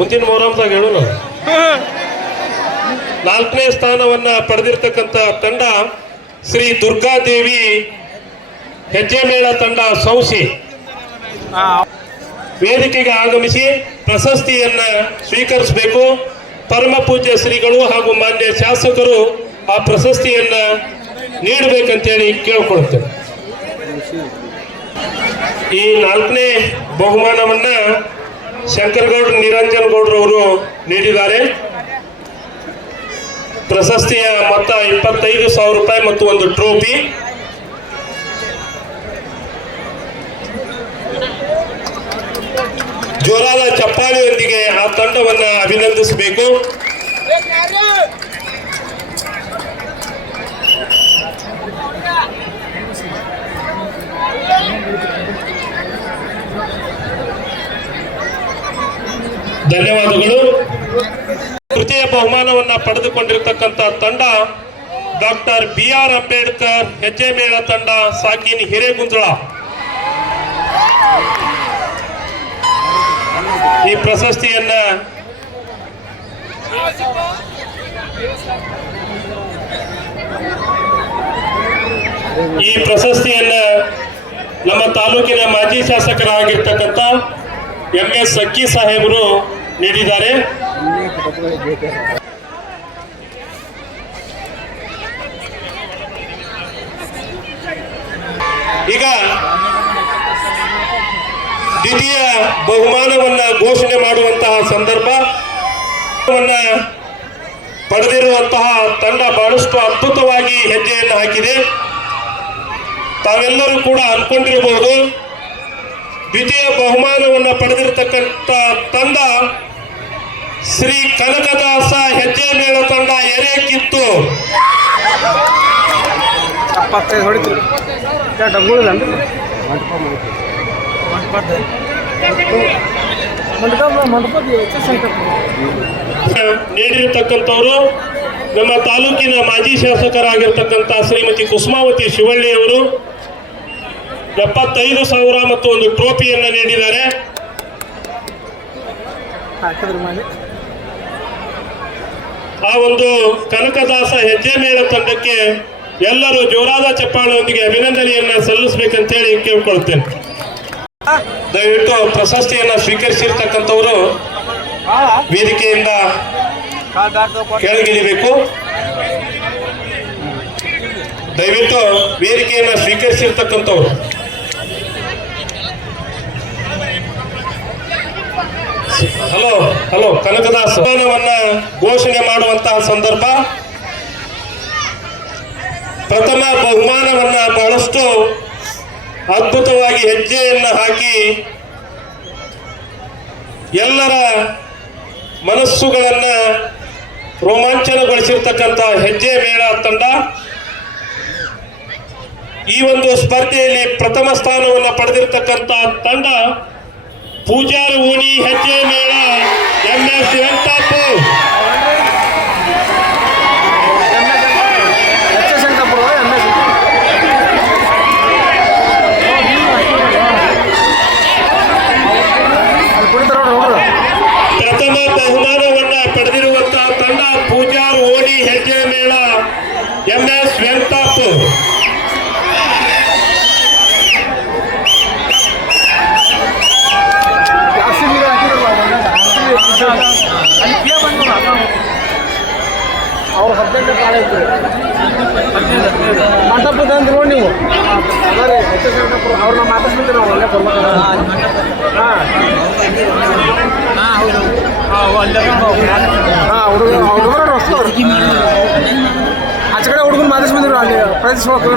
ಮುಂದಿನ ಮೊಹರಂದಾಗ ಹೇಳೋಣ. 4ನೇ ಸ್ಥಾನವನ್ನ ಪಡೆದಿರ್ತಕ್ಕಂಥ ತಂಡ ಶ್ರೀ ದುರ್ಗಾದೇವಿ ಹೆಜ್ಜೆ ಮೇಳ ತಂಡ ಸೌಸಿ ವೇದಿಕೆಗೆ ಆಗಮಿಸಿ ಪ್ರಶಸ್ತಿಯನ್ನ ಸ್ವೀಕರಿಸಬೇಕು. ಪರಮ ಪೂಜ್ಯ ಶ್ರೀಗಳು ಹಾಗೂ ಮಾನ್ಯ ಶಾಸಕರು ಆ ಪ್ರಶಸ್ತಿಯನ್ನ ನೀಡಬೇಕಂತೇಳಿ ಕೇಳ್ಕೊಳ್ತೇವೆ. ಈ 4ನೇ ಬಹುಮಾನವನ್ನ ಶಂಕರಗೌಡ್ರು ನಿರಂಜನ್ ಗೌಡ್ರವರು ನೀಡಿದ್ದಾರೆ. ಪ್ರಶಸ್ತಿಯ ಮೊತ್ತ 25,000 ರೂಪಾಯಿ ಮತ್ತು ಒಂದು ಟ್ರೋಫಿ. ಜೋರಾದ ಚಪ್ಪಾಳಿಯೊಂದಿಗೆ ಆ ತಂಡವನ್ನ ಅಭಿನಂದಿಸಬೇಕು. ಧನ್ಯವಾದಗಳು. ತೃತೀಯ ಬಹುಮಾನವನ್ನ ಪಡೆದುಕೊಂಡಿರತಕ್ಕಂಥ ತಂಡ ಡಾಕ್ಟರ್ BR ಅಂಬೇಡ್ಕರ್ ಹೆಜ್ಜೆ ಮೇಳ ತಂಡ ಸಾಕಿನ್ ಹಿರೇಗುಂಜಳ. ಈ ಪ್ರಶಸ್ತಿಯನ್ನ ನಮ್ಮ ತಾಲೂಕಿನ ಮಾಜಿ ಶಾಸಕರಾಗಿರ್ತಕ್ಕಂಥ MS ಅಕ್ಕಿ ಸಾಹೇಬರು ನೀಡಿದ್ದಾರೆ. ಈಗ ದ್ವಿತೀಯ ಬಹುಮಾನವನ್ನ ಘೋಷಣೆ ಮಾಡುವಂತಹ ಸಂದರ್ಭ. ಪಡೆದಿರುವಂತಹ ತಂಡ ಬಹಳಷ್ಟು ಅದ್ಭುತವಾಗಿ ಹೆಜ್ಜೆಯನ್ನು ಹಾಕಿದೆ. ತಾವೆಲ್ಲರೂ ಕೂಡ ಅನ್ಕೊಂಡಿರಬಹುದು ದ್ವಿತೀಯ ಬಹುಮಾನವನ್ನು ಪಡೆದಿರತಕ್ಕಂಥ ತಂಡ ಶ್ರೀ ಕನಕದಾಸ ಹೆಜ್ಜೆ ಮೇಳ ತಂಡ ಎರೆಕಿತ್ತು. ನೀಡಿರತಕ್ಕಂಥವರು ನಮ್ಮ ತಾಲೂಕಿನ ಮಾಜಿ ಶಾಸಕರಾಗಿರ್ತಕ್ಕಂಥ ಶ್ರೀಮತಿ ಕುಸುಮಾವತಿ ಶಿವಳ್ಳಿ ಅವರು 75,000 ಮತ್ತು ಒಂದು ಟ್ರೋಫಿಯನ್ನ ನೀಡಿದ್ದಾರೆ. ಆ ಒಂದು ಕನಕದಾಸ ಹೆಜ್ಜೆ ಮೇಳ ತಂಡಕ್ಕೆ ಎಲ್ಲರೂ ಜೋರಾದ ಚಪ್ಪಾಳೆಯೊಂದಿಗೆ ಅಭಿನಂದನೆಯನ್ನ ಸಲ್ಲಿಸಬೇಕಂತೇಳಿ ಕೇಳ್ಕೊಳ್ತೇನೆ. ದಯವಿಟ್ಟು ಪ್ರಶಸ್ತಿಯನ್ನ ಸ್ವೀಕರಿಸಿರ್ತಕ್ಕಂಥವರು ವೇದಿಕೆಯಿಂದ ಕೆಳಗಿಳಿಬೇಕು. ದಯವಿಟ್ಟು ವೇದಿಕೆಯನ್ನ ಸ್ವೀಕರಿಸಿರ್ತಕ್ಕಂಥವ್ರು ಹಲೋ ಕನಕದಾಸ ಬಹುಮಾನವನ್ನ ಘೋಷಣೆ ಮಾಡುವಂತಹ ಸಂದರ್ಭ. ಪ್ರಥಮ ಬಹುಮಾನವನ್ನ ಬಹಳಷ್ಟು ಅದ್ಭುತವಾಗಿ ಹೆಜ್ಜೆಯನ್ನ ಹಾಕಿ ಎಲ್ಲರ ಮನಸ್ಸುಗಳನ್ನ ರೋಮಾಂಚನಗೊಳಿಸಿರ್ತಕ್ಕಂಥ ಹೆಜ್ಜೆ ಮೇಳ ತಂಡ ಈ ಒಂದು ಸ್ಪರ್ಧೆಯಲ್ಲಿ ಪ್ರಥಮ ಸ್ಥಾನವನ್ನು ಪಡೆದಿರತಕ್ಕಂಥ ತಂಡ ಪೂಜಾರ ಓಣಿ ಹೆಜ್ಜೆ ಮೇಳ MS ವೆಂಕಟಪ್ಪ. ಪ್ರಥಮ ಬಹುಮಾನವನ್ನ ಪಡೆದಿರುವಂತಹ ತಂಡ ಪೂಜಾರ ಓಣಿ ಹೆಜ್ಜೆ ಮೇಳ MS ವೆಂಕಟಪ್ಪ. ಅವ್ರು 18 ಕಾಲ ಇತ್ತು ಮಂಟಪದ ಅಂದ್ರೆ ನೋಡಿ ನೀವು ಅದೇ ಅವ್ರನ್ನ ಮಾತಾಡ್ಬಿಟ್ಟು ನಾವು ಅಲ್ಲೇ ಬರ್ಬೇಕು. ಹುಡುಗರು ಆಚೆ ಕಡೆ ಹುಡುಗರು ಮಾತಾಡ್ಸ್ಬಂದಿರು ಅಲ್ಲಿ ಪ್ರೈಸ್ ನೋಡ್ರಿ.